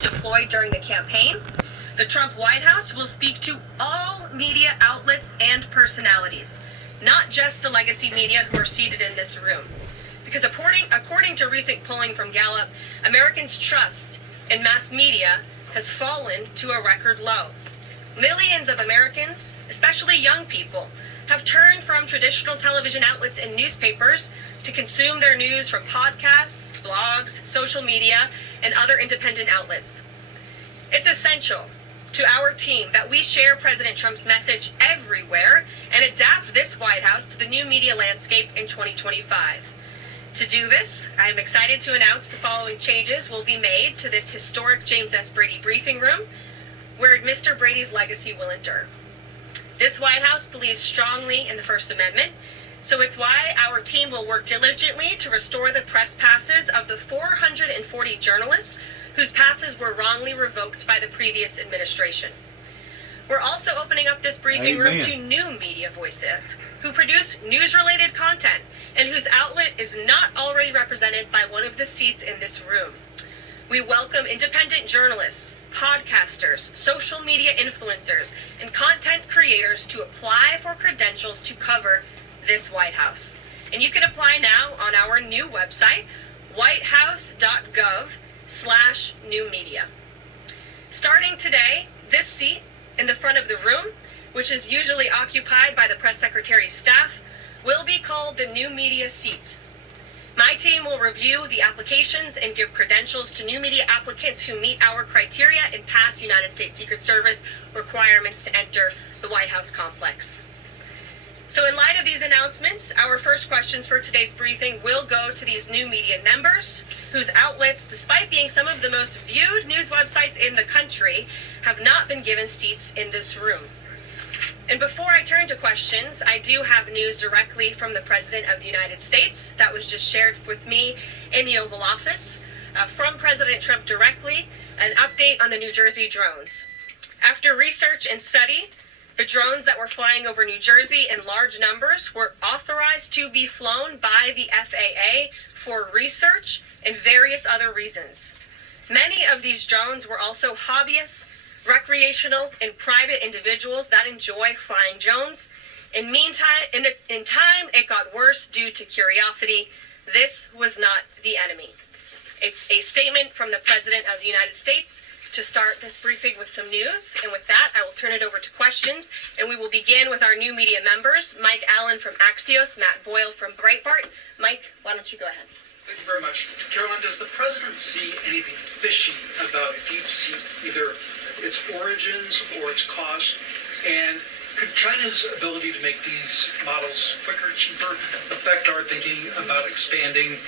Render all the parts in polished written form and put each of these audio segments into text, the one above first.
deployed during the campaign. The Trump White House will speak to all media outlets and personalities, not just the legacy media who are seated in this room. Because according to recent polling from Gallup, Americans' trust in mass media has fallen to a record low. Millions of Americans, especially young people, have turned from traditional television outlets and newspapers to consume their news from podcasts, blogs, social media, and other independent outlets. It's essential to our team that we share President Trump's message everywhere and adapt this White House to the new media landscape in 2025. To do this, I am excited to announce the following changes will be made to this historic James S. Brady briefing room, where Mr. Brady's legacy will endure. This White House believes strongly in the First Amendment, so it's why our team will work diligently to restore the press passes of the 440 journalists whose passes were wrongly revoked by the previous administration. We're also opening up this briefing room to new media voices who produce news-related content and whose outlet is not already represented by one of the seats in this room. We welcome independent journalists, podcasters, social media influencers, and content creators to apply for credentials to cover this White House. And you can apply now on our new website, whitehouse.gov/new media. Starting today, this seat in the front of the room, which is usually occupied by the press secretary's staff, will be called the new media seat. My team will review the applications and give credentials to new media applicants who meet our criteria and pass United States Secret Service requirements to enter the White House complex. So in light of these announcements, our first questions for today's briefing will go to these new media members whose outlets, despite being some of the most viewed news websites in the country, have not been given seats in this room. And before I turn to questions, I do have news directly from the President of the United States that was just shared with me in the Oval Office from President Trump directly, an update on the New Jersey drones. After research and study, the drones that were flying over New Jersey in large numbers were authorized to be flown by the FAA for research and various other reasons. Many of these drones were also hobbyists, recreational, and private individuals that enjoy flying drones. In time, it got worse due to curiosity. This was not the enemy. A statement from the President of the United States to start this briefing with some news. And with that, I will turn it over to questions. And we will begin with our new media members, Mike Allen from Axios, Matt Boyle from Breitbart. Mike, why don't you go ahead? Thank you very much. Caroline, does the president see anything fishy about DeepSeek, either its origins or its cost? And could China's ability to make these models quicker, cheaper, affect our thinking about expanding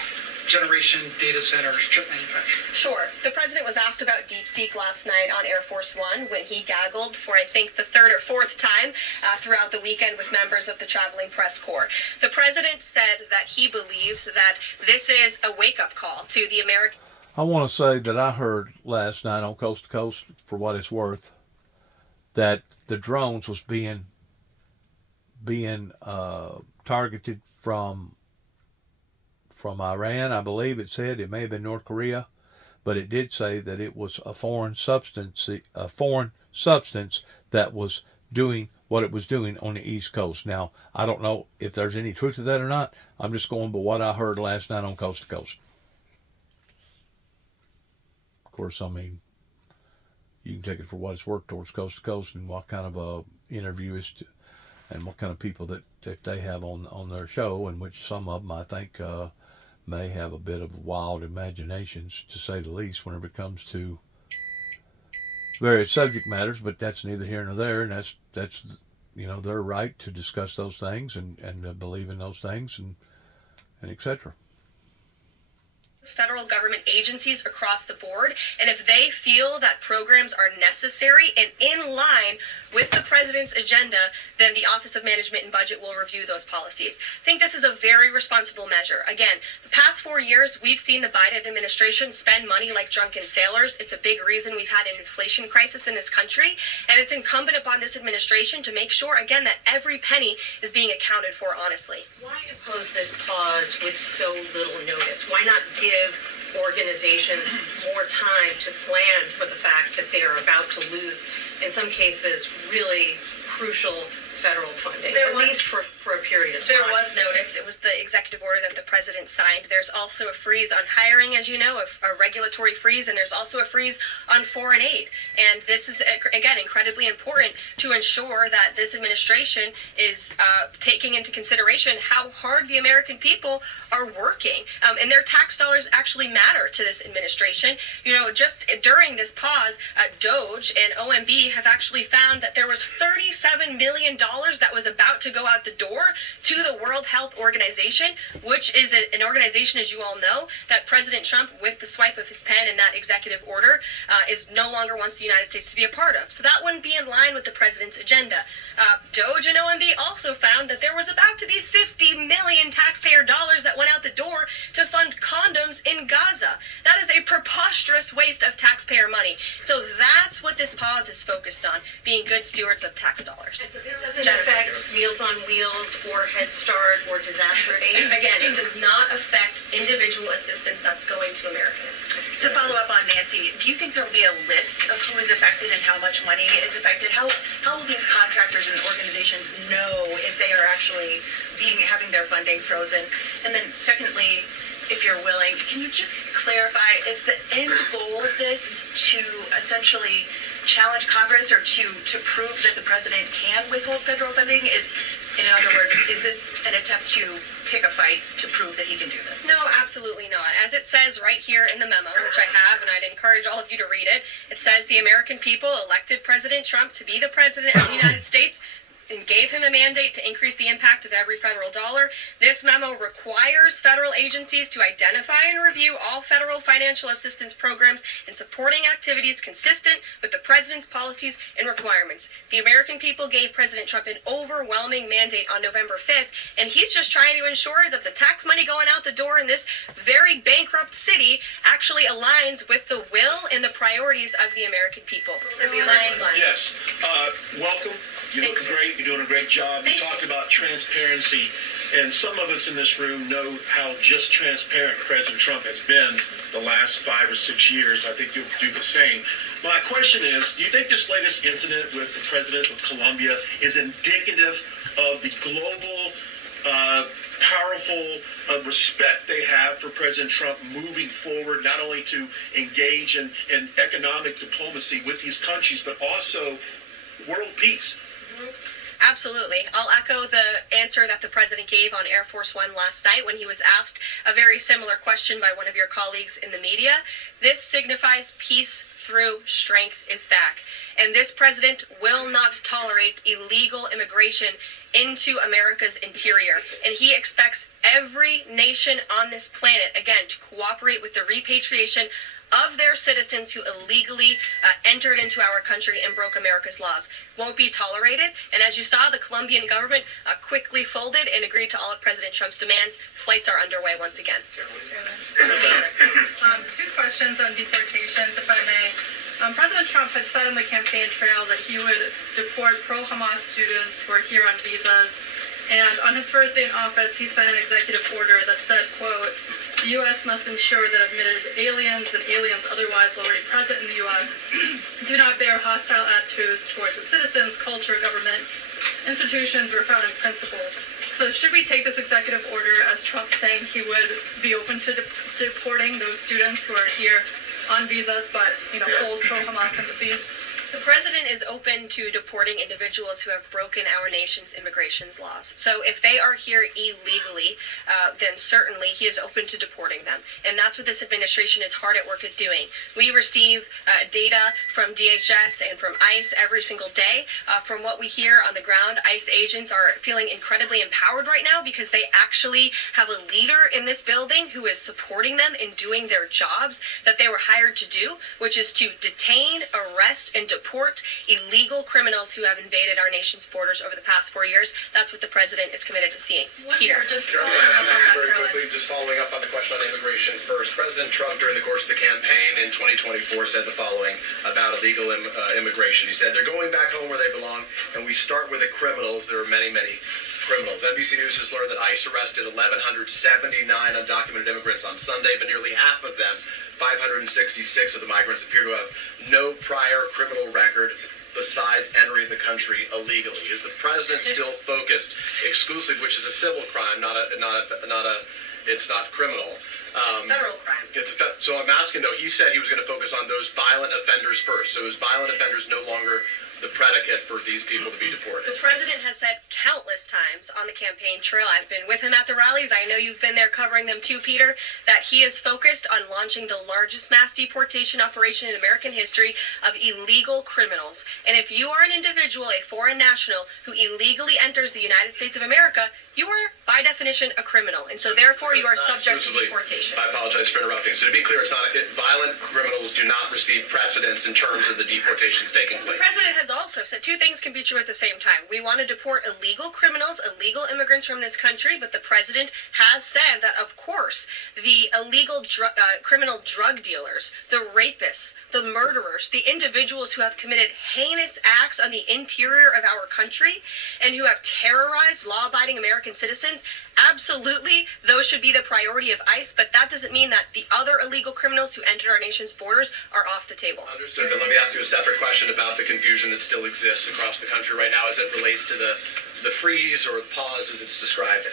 generation data centers, chip manufacturing? Sure. The president was asked about DeepSeek last night on Air Force One when he gaggled for, I think, the third or fourth time throughout the weekend with members of the traveling press corps. The president said that he believes that this is a wake-up call to the American. I want to say that I heard last night on Coast to Coast, for what it's worth, that the drones was being targeted from Iran. I believe it said it may have been North Korea, but it did say that it was a foreign substance that was doing what it was doing on the East Coast. Now, I don't know if there's any truth to that or not. I'm just going by what I heard last night on Coast to Coast. Of course, I mean, you can take it for what it's worth towards Coast to Coast and what kind of a interview is and what kind of people that they have on their show, and which some of them I think may have a bit of wild imaginations, to say the least, whenever it comes to various subject matters. But that's neither here nor there, and that's their right to discuss those things and believe in those things and etc. Federal government agencies across the board, and if they feel that programs are necessary and in line with the president's agenda, then the Office of Management and Budget will review those policies. I think this is a very responsible measure. Again, the past 4 years, we've seen the Biden administration spend money like drunken sailors. It's a big reason we've had an inflation crisis in this country, and it's incumbent upon this administration to make sure, again, that every penny is being accounted for honestly. Why impose this pause with so little notice? Why not give organizations more time to plan for the fact that they are about to lose, in some cases, really crucial federal funding, at least for a period of time. There was notice. It was the executive order that the president signed. There's also a freeze on hiring, as you know, a regulatory freeze, and there's also a freeze on foreign aid. And this is, again, incredibly important to ensure that this administration is taking into consideration how hard the American people are working. And their tax dollars actually matter to this administration. You know, just during this pause, DOGE and OMB have actually found that there was $37 million that was about to go out the door to the World Health Organization, which is an organization, as you all know, that President Trump, with the swipe of his pen and that executive order, is no longer wants the United States to be a part of. So that wouldn't be in line with the president's agenda. DOGE and OMB also found that there was about to be 50 million taxpayer dollars that went out the door to fund condoms in Gaza. That is a preposterous waste of taxpayer money. So that's what this pause is focused on, being good stewards of tax dollars. So this doesn't affect Meals on Wheels or Head Start or disaster aid? Again, it does not affect individual assistance that's going to Americans. To follow up on Nancy, do you think there will be a list of who is affected and how much money is affected? How will these contractors and organizations know if they are actually having their funding frozen? And then secondly, if you're willing, can you just clarify, is the end goal of this to essentially challenge Congress or to prove that the president can withhold federal funding? In other words, is this an attempt to pick a fight to prove that he can do this? No, absolutely not. As it says right here in the memo, which I have, and I'd encourage all of you to read it, it says the American people elected President Trump to be the president of the United States and gave him a mandate to increase the impact of every federal dollar. This memo requires federal agencies to identify and review all federal financial assistance programs and supporting activities consistent with the president's policies and requirements. The American people gave President Trump an overwhelming mandate on November 5th, and he's just trying to ensure that the tax money going out the door in this very bankrupt city actually aligns with the will and the priorities of the American people. Yes. Welcome. You look great. You're doing a great job. You talked about transparency, and some of us in this room know how just transparent President Trump has been the last 5 or 6 years. I think you'll do the same. My question is, do you think this latest incident with the president of Colombia is indicative of the global, powerful respect they have for President Trump moving forward, not only to engage in economic diplomacy with these countries, but also world peace? Absolutely. I'll echo the answer that the president gave on Air Force One last night when he was asked a very similar question by one of your colleagues in the media. This signifies peace through strength is back. And this president will not tolerate illegal immigration into America's interior. And he expects every nation on this planet, again, to cooperate with the repatriation of their citizens who illegally entered into our country and broke America's laws. Won't be tolerated. And as you saw, the Colombian government quickly folded and agreed to all of President Trump's demands. Flights are underway once again. Two questions on deportations, if I may. President Trump had said on the campaign trail that he would deport pro-Hamas students who are here on visas. And on his first day in office, he signed an executive order that said, quote, the U.S. must ensure that admitted aliens and aliens otherwise already present in the U.S. do not bear hostile attitudes towards its citizens, culture, government, institutions, or founding principles. So should we take this executive order as Trump saying he would be open to deporting those students who are here on visas but, hold pro-Hamas sympathies? The president is open to deporting individuals who have broken our nation's immigration laws. So if they are here illegally, then certainly he is open to deporting them. And that's what this administration is hard at work at doing. We receive data from DHS and from ICE every single day. From what we hear on the ground, ICE agents are feeling incredibly empowered right now because they actually have a leader in this building who is supporting them in doing their jobs that they were hired to do, which is to detain, arrest, and deport illegal criminals who have invaded our nation's borders over the past 4 years. That's what the president is committed to seeing. Peter. Very quickly, just following up on the question on immigration first. President Trump, during the course of the campaign in 2024, said the following about illegal immigration. He said, they're going back home where they belong, and we start with the criminals. There are many, many criminals. NBC News has learned that ICE arrested 1,179 undocumented immigrants on Sunday, but nearly half of them, 566 of the migrants, appear to have no prior criminal record besides entering the country illegally. Is the president still focused exclusively, which is a civil crime, it's not criminal? Federal crime. So I'm asking though, he said he was going to focus on those violent offenders first. So is violent offenders no longer the predicate for these people to be deported? The president has said countless times on the campaign trail, I've been with him at the rallies, I know you've been there covering them too, Peter, that he is focused on launching the largest mass deportation operation in American history of illegal criminals. And if you are an individual, a foreign national, who illegally enters the United States of America, you are, by definition, a criminal. And so therefore you are subject to deportation. I apologize for interrupting. So to be clear, violent criminals do not receive precedence in terms of the deportations taking place. The president has also said two things can be true at the same time. We want to deport illegal criminals, illegal immigrants from this country, but the president has said that, of course, the illegal criminal drug dealers, the rapists, the murderers, the individuals who have committed heinous acts on the interior of our country and who have terrorized law-abiding American citizens, absolutely, those should be the priority of ICE, but that doesn't mean that the other illegal criminals who entered our nation's borders are off the table. Understood. Then let me ask you a separate question about the confusion that still exists across the country right now as it relates to the freeze or pause as it's described.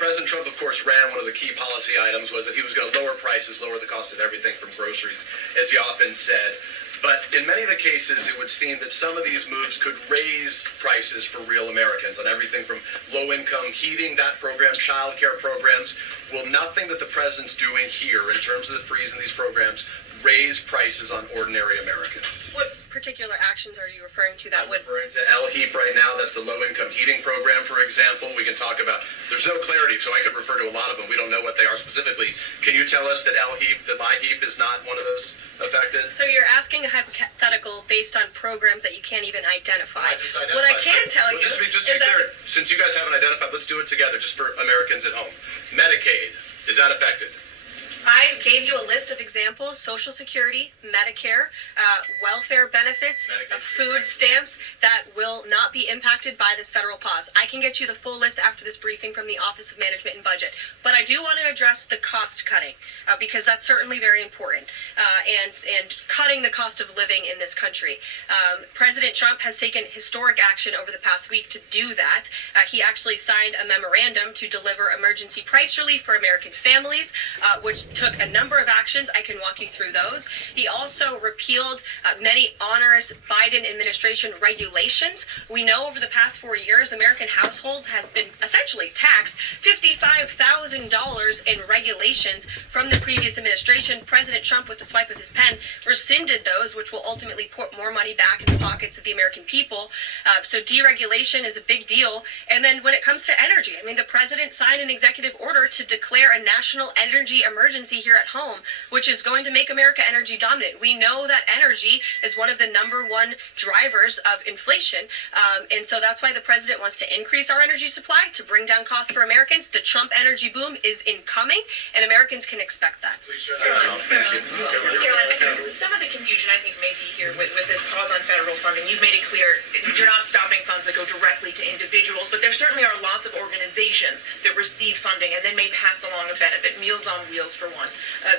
President Trump, of course, ran one of the key policy items was that he was going to lower prices, lower the cost of everything from groceries, as he often said. But in many of the cases, it would seem that some of these moves could raise prices for real Americans on everything from low-income heating, that program, child care programs. Will nothing that the president's doing here in terms of the freeze in these programs raise prices on ordinary Americans? What particular actions are you referring to that would... I'm referring to LHEAP right now. That's the low-income heating program, for example. We can talk about... There's no clarity, so I could refer to a lot of them. We don't know what they are specifically. Can you tell us that LHEAP is not one of those affected? So you're asking a hypothetical based on programs that you can't even identify. I just identified. What I can tell you Just to be is clear, that... since you guys haven't identified, let's do it together, just for Americans at home. Medicaid, is that affected? I gave you a list of examples: Social Security, Medicare, welfare benefits, food stamps that will not be impacted by this federal pause. I can get you the full list after this briefing from the Office of Management and Budget. But I do want to address the cost cutting because that's certainly very important, and cutting the cost of living in this country. President Trump has taken historic action over the past week to do that. He actually signed a memorandum to deliver emergency price relief for American families, which took a number of actions. I can walk you through those. He also repealed many onerous Biden administration regulations. We know over the past 4 years, American households has been essentially taxed $55,000 in regulations from the previous administration. President Trump, with the swipe of his pen, rescinded those, which will ultimately put more money back in the pockets of the American people. So deregulation is a big deal. And then when it comes to energy, I mean, the president signed an executive order to declare a national energy emergency here at home, which is going to make America energy dominant. We know that energy is one of the #1 drivers of inflation, and so that's why the president wants to increase our energy supply to bring down costs for Americans. The Trump energy boom is incoming, and Americans can expect that. Please share that out. Thank you. Caroline, some of the confusion I think may be here with this pause on federal funding. You've made it clear you're not stopping funds that go directly to individuals, but there certainly are lots of organizations that receive funding and then may pass along a benefit. Meals on Wheels, for one.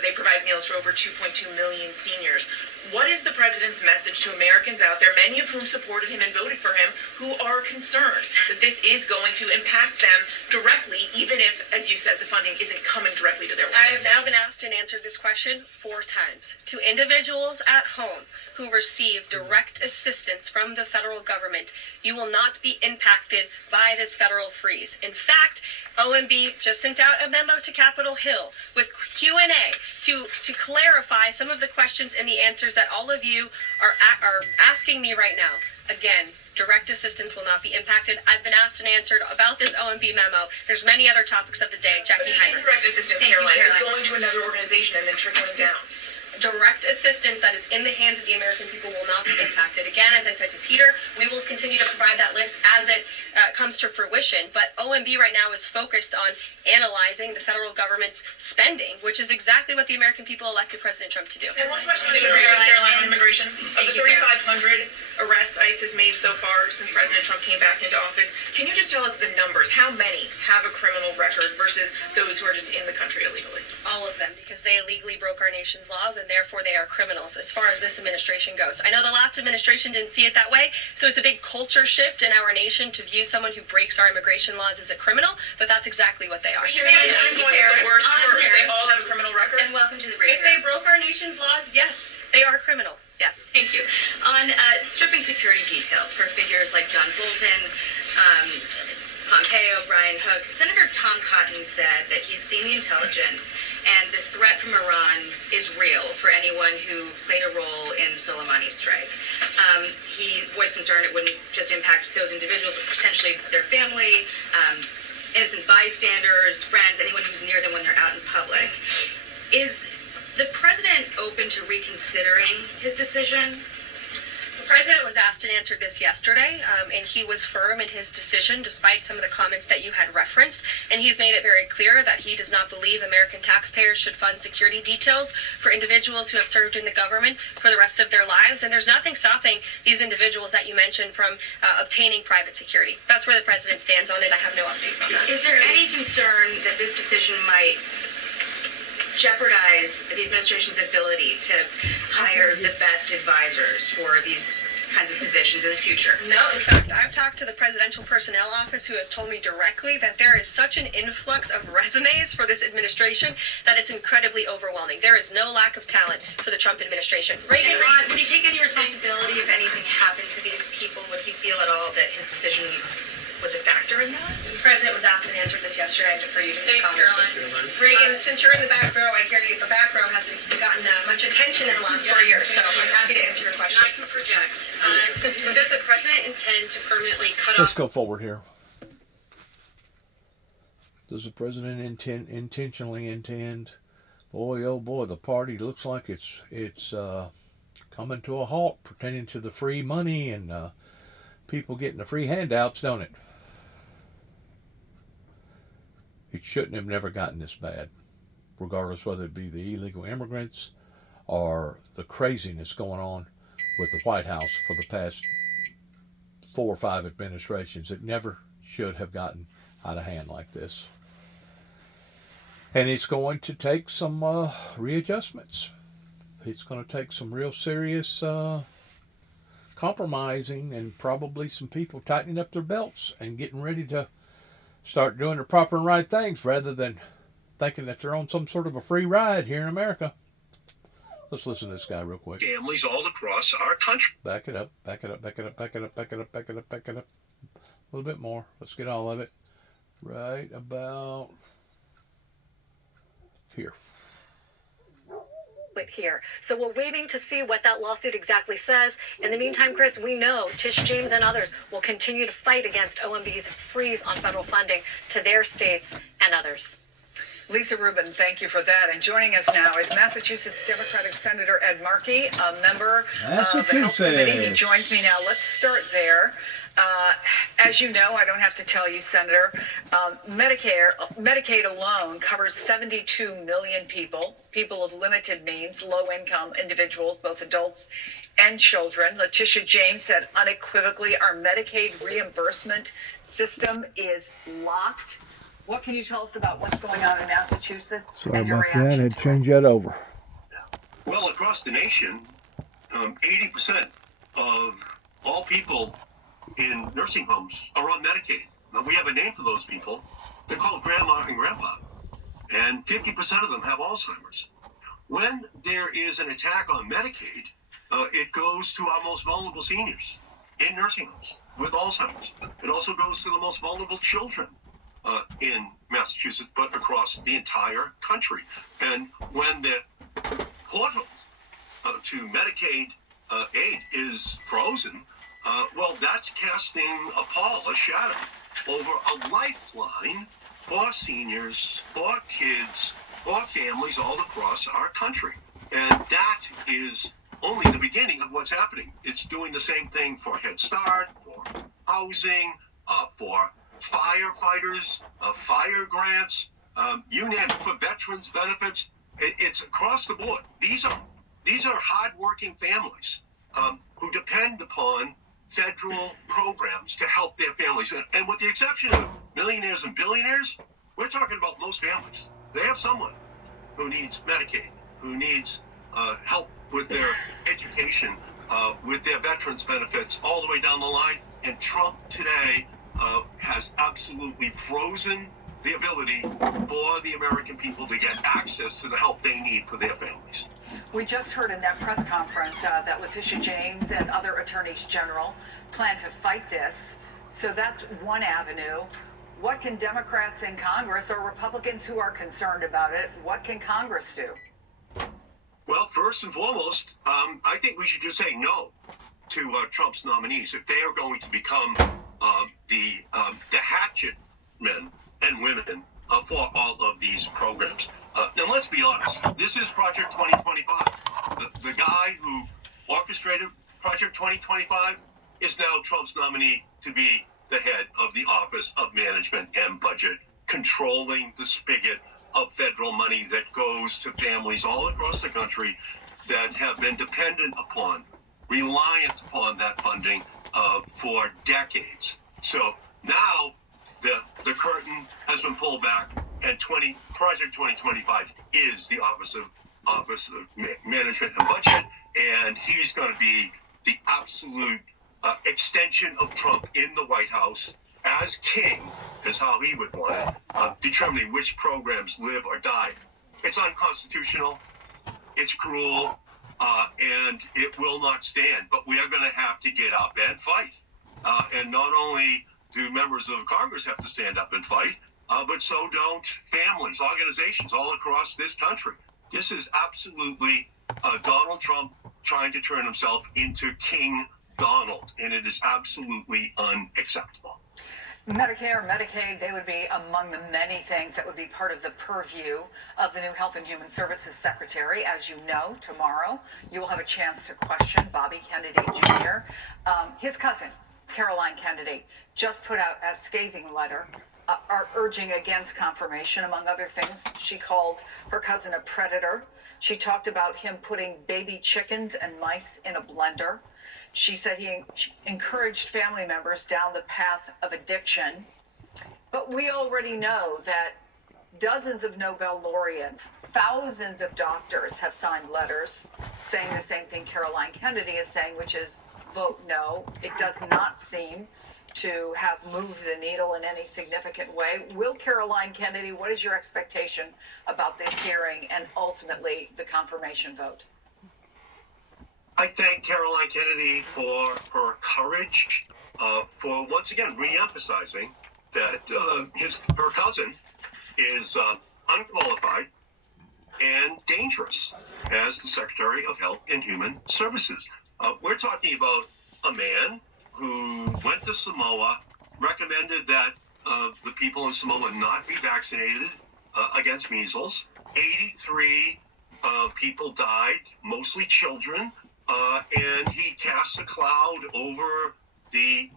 They provide meals for over 2.2 million seniors. What is the president's message to Americans out there, many of whom supported him and voted for him, who are concerned that this is going to impact them directly, even if, as you said, the funding isn't coming directly to their wallet? I have now been asked and answered this question 4 times. To individuals at home who receive direct assistance from the federal government, you will not be impacted by this federal freeze. In fact, OMB just sent out a memo to Capitol Hill with Q&A to clarify some of the questions and the answers that all of you are asking me right now. Again, direct assistance will not be impacted. I've been asked and answered about this OMB memo. There's many other topics of the day. Jackie Heimer. Direct assistance, Caroline, it's going to another organization and then trickling down. Direct assistance that is in the hands of the American people will not be impacted. Again, as I said to Peter, we will continue to provide that list as it comes to fruition. But OMB right now is focused on analyzing the federal government's spending, which is exactly what the American people elected President Trump to do. And one question on immigration, Caroline, on immigration. Of the 3,500 arrests ICE has made so far since President Trump came back into office. Can you just tell us the numbers? How many have a criminal record versus those who are just in the country illegally? All of them, because they illegally broke our nation's laws and therefore they are criminals as far as this administration goes. I know the last administration didn't see it that way, so it's a big culture shift in our nation to view someone who breaks our immigration laws as a criminal, but that's exactly what they are. You're going from the worst to worst. They all have a criminal record. And welcome to the break. If they broke our nation's laws, yes, they are criminal. Yes. Thank you. On stripping security details for figures like John Bolton, Pompeo, Brian Hook, Senator Tom Cotton said that he's seen the intelligence and the threat from Iran is real for anyone who played a role in the Soleimani strike. He voiced concern it wouldn't just impact those individuals, but potentially their family, innocent bystanders, friends, anyone who's near them when they're out in public. Is the president open to reconsidering his decision? The president was asked and answered this yesterday, and he was firm in his decision despite some of the comments that you had referenced, and he's made it very clear that he does not believe American taxpayers should fund security details for individuals who have served in the government for the rest of their lives, and there's nothing stopping these individuals that you mentioned from obtaining private security. That's where the president stands on it. I have no updates on that. Is there any concern that this decision might jeopardize the administration's ability to hire the best advisors for these kinds of positions in the future? No, in fact, I've talked to the presidential personnel office who has told me directly that there is such an influx of resumes for this administration that it's incredibly overwhelming. There is no lack of talent for the Trump administration. Reagan, would he take any responsibility if anything happened to these people? Would he feel at all that his decision was a factor in that? The president was asked and answered this yesterday. I defer you to his Thanks, comments. Caroline. Reagan, since you're in the back row, I hear you. The back row hasn't gotten much attention in the last 4 years, so I'm happy to answer your question. I can project. Does the president intend to permanently cut Let's off? go forward here. Does the president intentionally intend? Boy, oh boy, the party looks like it's coming to a halt, pertaining to the free money and people getting the free handouts, don't it? It shouldn't have never gotten this bad, regardless whether it be the illegal immigrants or the craziness going on with the White House for the past 4 or 5 administrations. It never should have gotten out of hand like this. And it's going to take some readjustments. It's going to take some real serious compromising and probably some people tightening up their belts and getting ready to start doing the proper and right things rather than thinking that they're on some sort of a free ride here in America. Let's listen to this guy real quick. Families all across our country. Back it up, back it up, back it up, back it up, back it up, back it up, back it up. A little bit more. Let's get all of it. Right about here. Here. So we're waiting to see what that lawsuit exactly says. In the meantime, Chris, we know Tish James and others will continue to fight against OMB's freeze on federal funding to their states and others. Lisa Rubin, thank you for that. And joining us now is Massachusetts Democratic Senator Ed Markey, a member of the Health Committee. He joins me now. Let's start there. As you know, I don't have to tell you, Senator, Medicaid alone covers 72 million people of limited means, low-income individuals, both adults and children. Letitia James said unequivocally our Medicaid reimbursement system is locked. What can you tell us about what's going on in Massachusetts? Sorry about that. I had to change that over. Well, across the nation, 80% of all people in nursing homes are on Medicaid. Now, we have a name for those people. They're called grandma and grandpa. And 50% of them have Alzheimer's. When there is an attack on Medicaid, it goes to our most vulnerable seniors in nursing homes with Alzheimer's. It also goes to the most vulnerable children in Massachusetts, but across the entire country. And when the portal to Medicaid aid is frozen, well, that's casting a shadow over a lifeline for seniors, for kids, for families all across our country. And that is only the beginning of what's happening. It's doing the same thing for Head Start, for housing, for firefighters, fire grants, you name it, for veterans benefits. It's across the board. These are hardworking families who depend upon federal programs to help their families. And with the exception of millionaires and billionaires, we're talking about most families. They have someone who needs Medicaid, who needs help with their education, with their veterans benefits, all the way down the line. And Trump today has absolutely frozen the ability for the American people to get access to the help they need for their families. We just heard in that press conference that Letitia James and other attorneys general plan to fight this. So that's one avenue. What can Democrats in Congress or Republicans who are concerned about it, what can Congress do? Well, first and foremost, I think we should just say no to Trump's nominees if they are going to become the hatchet men and women for all of these programs. Now, let's be honest. This is Project 2025. The guy who orchestrated Project 2025 is now Trump's nominee to be the head of the Office of Management and Budget, controlling the spigot of federal money that goes to families all across the country that have been dependent upon, reliant upon that funding for decades. So now the curtain has been pulled back, and Project 2025 is the Office of Management and Budget, and he's going to be the absolute extension of Trump in the White House as king, is how he would want it, determining which programs live or die. It's unconstitutional, it's cruel, and it will not stand. But we are going to have to get up and fight. And not only do members of Congress have to stand up and fight, but so don't families, organizations all across this country. This is absolutely Donald Trump trying to turn himself into King Donald, and it is absolutely unacceptable. Medicare, Medicaid, they would be among the many things that would be part of the purview of the new Health and Human Services Secretary. As you know, tomorrow you will have a chance to question Bobby Kennedy Jr. His cousin, Caroline Kennedy, just put out a scathing letter urging against confirmation. Among other things, she called her cousin a predator. She talked about him putting baby chickens and mice in a blender. She said he encouraged family members down the path of addiction. But we already know that dozens of Nobel laureates, thousands of doctors have signed letters saying the same thing Caroline Kennedy is saying, which is vote no. It does not seem to have moved the needle in any significant way. Will Caroline Kennedy, what is your expectation about this hearing and ultimately the confirmation vote? I thank Caroline Kennedy for her courage, for once again re-emphasizing that her cousin is unqualified and dangerous as the Secretary of Health and Human Services. We're talking about a man who went to Samoa, recommended that the people in Samoa not be vaccinated against measles. 83 people died, mostly children. And he casts a cloud over the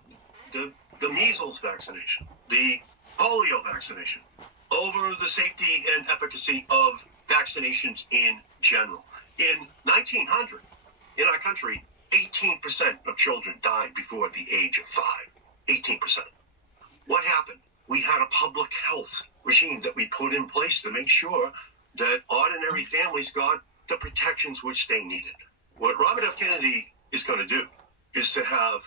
measles vaccination, the polio vaccination, over the safety and efficacy of vaccinations in general. In 1900, in our country, 18% of children died before the age of 5. 18%. What happened? We had a public health regime that we put in place to make sure that ordinary families got the protections which they needed. What Robert F. Kennedy is going to do is to have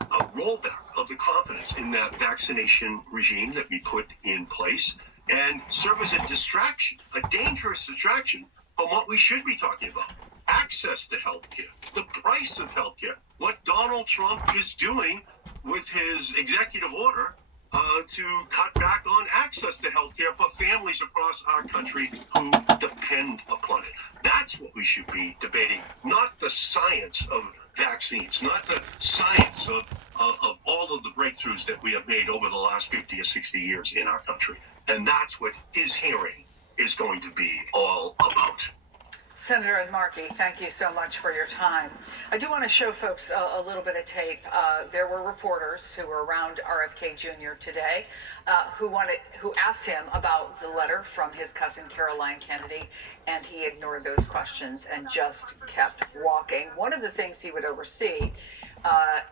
a rollback of the confidence in that vaccination regime that we put in place and serve as a distraction, a dangerous distraction from what we should be talking about. Access to health care, the price of health care, what Donald Trump is doing with his executive order to cut back on access to health care for families across our country who depend upon it. That's what we should be debating, not the science of vaccines, not the science of all of the breakthroughs that we have made over the last 50 or 60 years in our country. And that's what his hearing is going to be all about. Senator Ed Markey, thank you so much for your time. I do want to show folks a little bit of tape. There were reporters who were around RFK Jr. today who asked him about the letter from his cousin Caroline Kennedy, and he ignored those questions and just kept walking. One of the things he would oversee,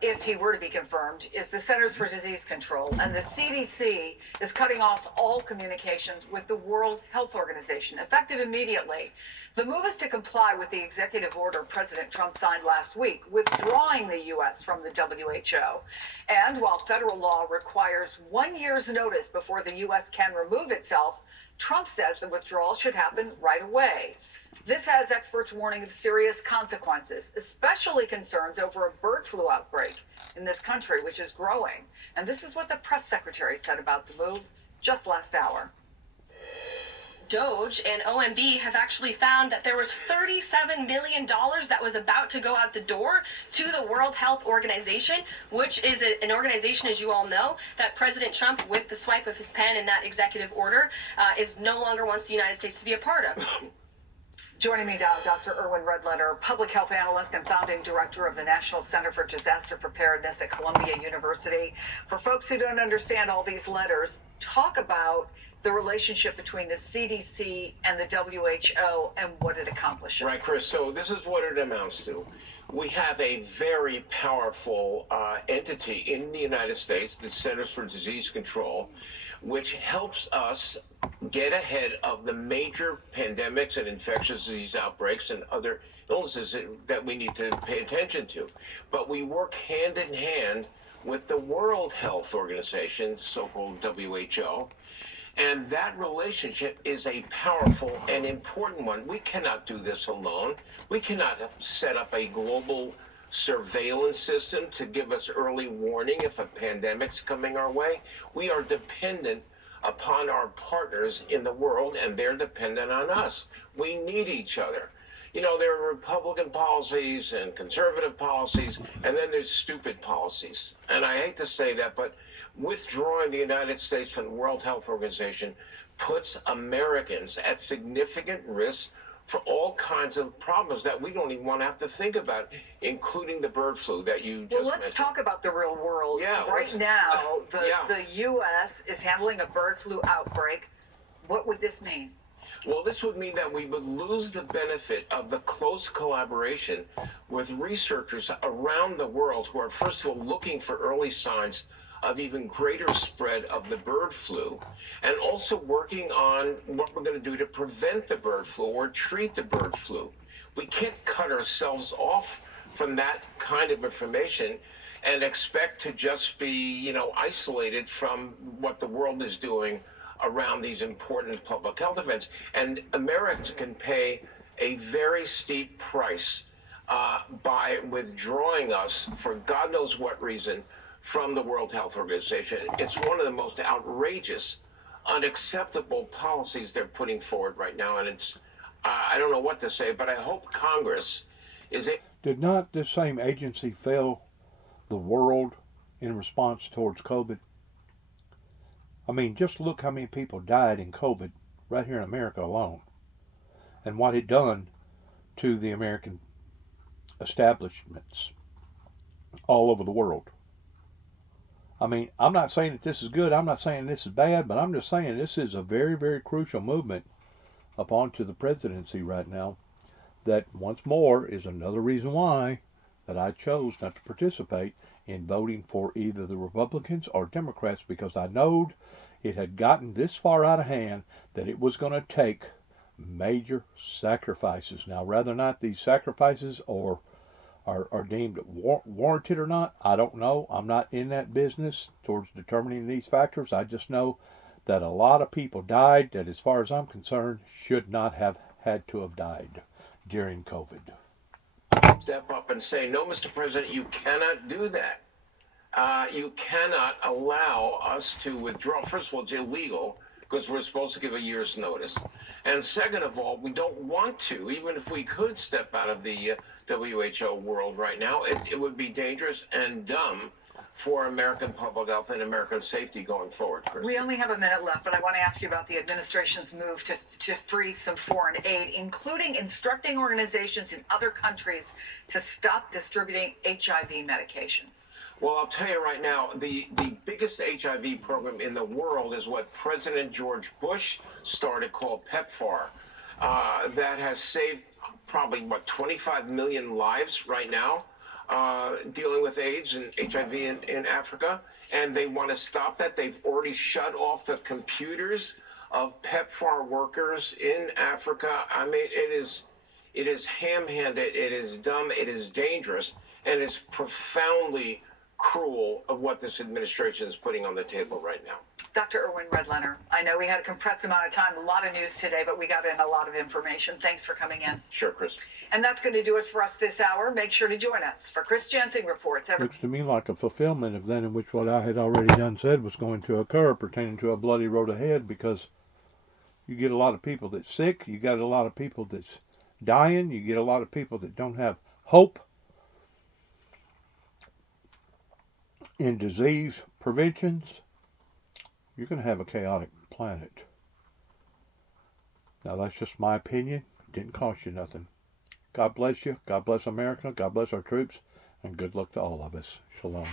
if he were to be confirmed, is the Centers for Disease Control, and the CDC is cutting off all communications with the World Health Organization, effective immediately. The move is to comply with the executive order President Trump signed last week, withdrawing the U.S. from the WHO. And while federal law requires 1 year's notice before the U.S. can remove itself, Trump says the withdrawal should happen right away. This has experts warning of serious consequences, especially concerns over a bird flu outbreak in this country, which is growing. And this is what the press secretary said about the move just last hour. DOJ and OMB have actually found that there was $37 million that was about to go out the door to the World Health Organization, which is an organization, as you all know, that President Trump, with the swipe of his pen in that executive order, is no longer wants the United States to be a part of. Joining me now, Dr. Irwin Redletter, public health analyst and founding director of the National Center for Disaster Preparedness at Columbia University. For folks who don't understand all these letters, talk about the relationship between the CDC and the WHO and what it accomplishes. Right, Chris. So this is what it amounts to. We have a very powerful entity in the United States, the Centers for Disease Control, which helps us get ahead of the major pandemics and infectious disease outbreaks and other illnesses that we need to pay attention to. But we work hand in hand with the World Health Organization, so-called WHO, and that relationship is a powerful and important one. We cannot do this alone. We cannot set up a global surveillance system to give us early warning if a pandemic's coming our way. We are dependent upon our partners in the world, and they're dependent on us. We need each other. You know, there are Republican policies and conservative policies, and then there's stupid policies. And I hate to say that, but withdrawing the United States from the World Health Organization puts Americans at significant risk for all kinds of problems that we don't even want to have to think about, including the bird flu that you just mentioned. Let's talk about the real world. Yeah, right now, the U.S. is handling a bird flu outbreak. What would this mean? Well, this would mean that we would lose the benefit of the close collaboration with researchers around the world who are, first of all, looking for early signs of even greater spread of the bird flu, and also working on what we're going to do to prevent the bird flu or treat the bird flu. We can't cut ourselves off from that kind of information and expect to just be, isolated from what the world is doing around these important public health events. And Americans can pay a very steep price by withdrawing us for God knows what reason from the World Health Organization. It's one of the most outrageous, unacceptable policies they're putting forward right now. And it's, I don't know what to say, but I hope Congress is... Did not this same agency fail the world in response towards COVID? I mean, just look how many people died in COVID right here in America alone, and what it done to the American establishments all over the world. I mean, I'm not saying that this is good, I'm not saying this is bad, but I'm just saying this is a very, very crucial movement upon to the presidency right now that once more is another reason why that I chose not to participate in voting for either the Republicans or Democrats, because I knowed it had gotten this far out of hand that it was going to take major sacrifices. Now, whether or not these sacrifices are deemed warranted or not, I don't know. I'm not in that business towards determining these factors. I just know that a lot of people died that, as far as I'm concerned, should not have had to have died during COVID. Step up and say, no, Mr. President, you cannot do that. You cannot allow us to withdraw. First of all, it's illegal because we're supposed to give a year's notice. And second of all, we don't want to. Even if we could step out of the WHO world right now, it would be dangerous and dumb for American public health and American safety going forward, Chris. We only have a minute left, but I want to ask you about the administration's move to freeze some foreign aid, including instructing organizations in other countries to stop distributing HIV medications. Well, I'll tell you right now, the biggest HIV program in the world is what President George Bush started called PEPFAR. That has saved probably, 25 million lives right now dealing with AIDS and HIV in Africa. And they want to stop that. They've already shut off the computers of PEPFAR workers in Africa. I mean, it is ham-handed, it is dumb, it is dangerous, and it's profoundly cruel of what this administration is putting on the table right now. Dr. Irwin Redlener, I know we had a compressed amount of time, a lot of news today, but we got in a lot of information. Thanks for coming in. Sure, Chris. And that's going to do it for us this hour. Make sure to join us for Chris Jensen Reports. Looks to me like a fulfillment of that in which what I had already done said was going to occur pertaining to a bloody road ahead, because you get a lot of people that's sick, you got a lot of people that's dying, you get a lot of people that don't have hope in disease preventions. You're going to have a chaotic planet. Now, that's just my opinion. It didn't cost you nothing. God bless you. God bless America. God bless our troops. And good luck to all of us. Shalom.